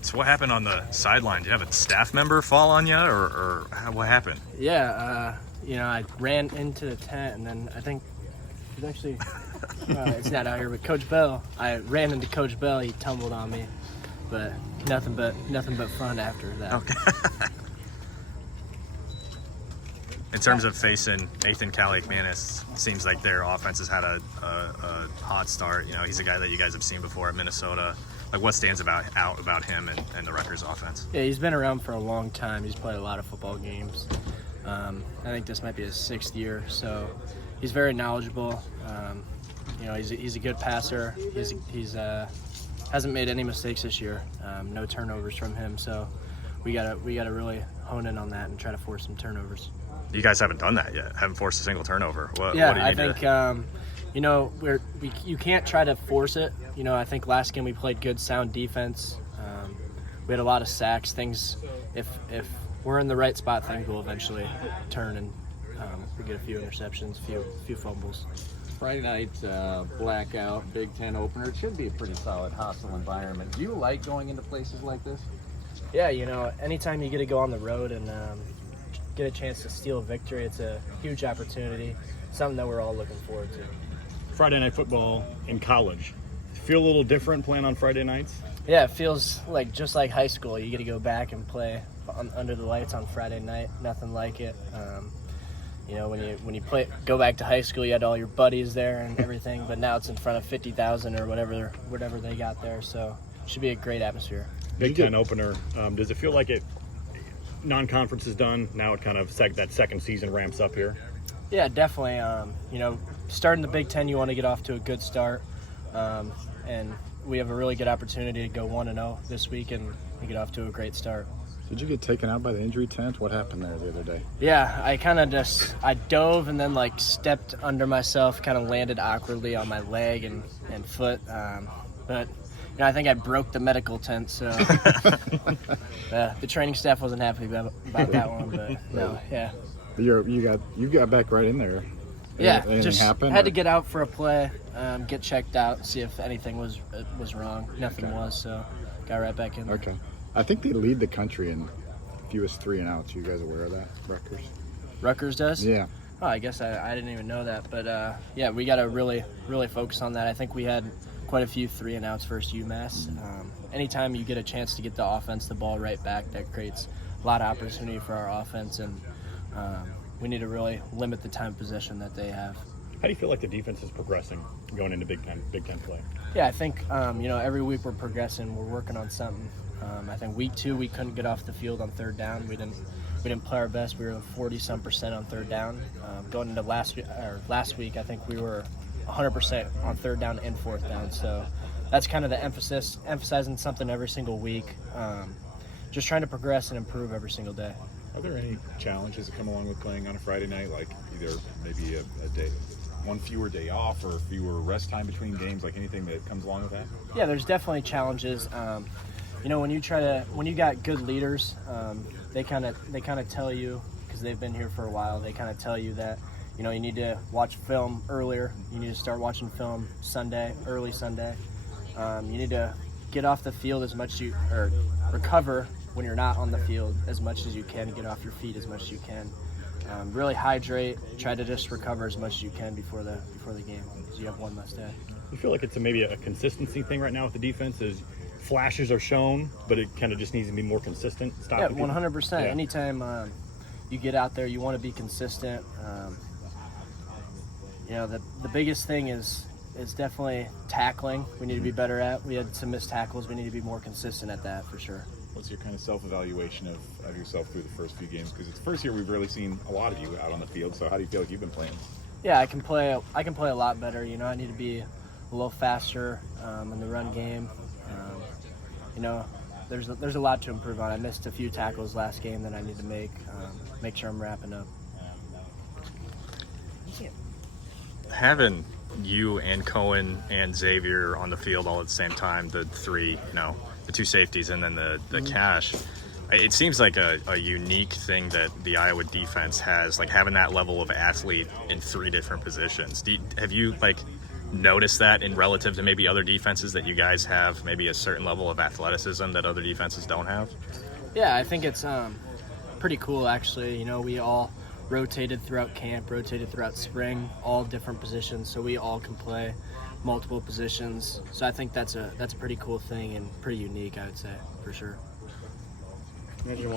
So what happened on the sideline? Did you have a staff member fall on you, or what happened? Yeah, I ran into the tent, and then I think it's actually it's not out here, but Coach Bell. I ran into Coach Bell. He tumbled on me, but nothing but fun after that. Okay. In terms of facing Nathan Kaliakmanis, seems like their offense has had a hot start. He's a guy that you guys have seen before at Minnesota. Like, what stands out about him and the Rutgers offense? Yeah, he's been around for a long time. He's played a lot of football games. I think this might be his 6th year, so he's very knowledgeable. He's a good passer. He's hasn't made any mistakes this year. No turnovers from him, so we gotta really hone in on that and try to force some turnovers. You guys haven't done that yet. Haven't forced a single turnover. What do you I need think you can't try to force it. I think last game we played good, sound defense. We had a lot of sacks. Things, if we're in the right spot, things will eventually turn, and we get a few interceptions, few fumbles. Friday night, blackout, Big Ten opener. It should be a pretty solid, hostile environment. Do you like going into places like this? Yeah, anytime you get to go on the road and get a chance to steal a victory, it's a huge opportunity, something that we're all looking forward to. Friday night football in college. Feel a little different playing on Friday nights? Yeah, it feels just like high school. You get to go back and play under the lights on Friday night. Nothing like it. When you go back to high school, you had all your buddies there and everything, but now it's in front of 50,000 or whatever they got there. So it should be a great atmosphere. Big Ten opener. Does it feel like non-conference is done now? It kind of that second season ramps up here. Yeah, definitely. Starting the Big Ten, you want to get off to a good start, and we have a really good opportunity to go 1-0 this week and get off to a great start. Did you get taken out by the injury tent? What happened there the other day? Yeah, I dove and then stepped under myself, kind of landed awkwardly on my leg and foot, but I think I broke the medical tent, so the training staff wasn't happy about that one. But no, yeah. You got back right in there. Yeah, Anything just happened, had to get out for a play, get checked out, see if anything was wrong. Nothing was, so got right back in there. Okay. I think they lead the country in fewest 3 and outs. You guys aware of that, Rutgers? Rutgers does? Yeah. Oh, I guess I didn't even know that, but yeah, we got to really focus on that. I think we had quite a few 3 and outs versus UMass. Anytime you get a chance to get the offense the ball right back, that creates a lot of opportunity for our offense, and we need to really limit the time possession that they have. How do you feel like the defense is progressing going into Big Ten play? Yeah, I think every week we're progressing. We're working on something. I think week 2 we couldn't get off the field on 3rd down. We didn't play our best. We were 40-some% on 3rd down. Going into last week, I think we were 100% on 3rd down and 4th down. So that's kind of the emphasis, emphasizing something every single week. Just trying to progress and improve every single day. Are there any challenges that come along with playing on a Friday night, like either maybe a day, one fewer day off, or fewer rest time between games, like anything that comes along with that? Yeah, there's definitely challenges. When you got good leaders, they kind of tell you, because they've been here for a while, they kind of tell you that you need to watch film earlier. You need to start watching film early Sunday. You need to get off the field as much or recover when you're not on the field as much as you can. Get off your feet as much as you can. Really hydrate. Try to just recover as much as you can before the game, because you have one less day. You feel like it's maybe a consistency thing right now with the defense? Is flashes are shown, but it kind of just needs to be more consistent. Yeah, 100%. Yeah. Anytime you get out there, you want to be consistent. The biggest thing is definitely tackling. We need to be better at. We had some missed tackles. We need to be more consistent at that for sure. What's your kind of self-evaluation of yourself through the first few games? Because it's the first year we've really seen a lot of you out on the field. So how do you feel like you've been playing? Yeah, I can play a lot better. I need to be a little faster in the run game. There's a lot to improve on. I missed a few tackles last game that I need to make sure I'm wrapping up. Having you and Cohen and Xavier on the field all at the same time, the 3, the 2 safeties and then the cash, it seems like a unique thing that the Iowa defense has, like having that level of athlete in 3 different positions. Have you noticed that in relative to maybe other defenses that you guys have maybe a certain level of athleticism that other defenses don't have? Yeah, I think it's pretty cool actually. You know, we all rotated throughout camp, rotated throughout spring, all different positions, so we all can play multiple positions. So I think that's a pretty cool thing and pretty unique, I would say, for sure. Imagine watching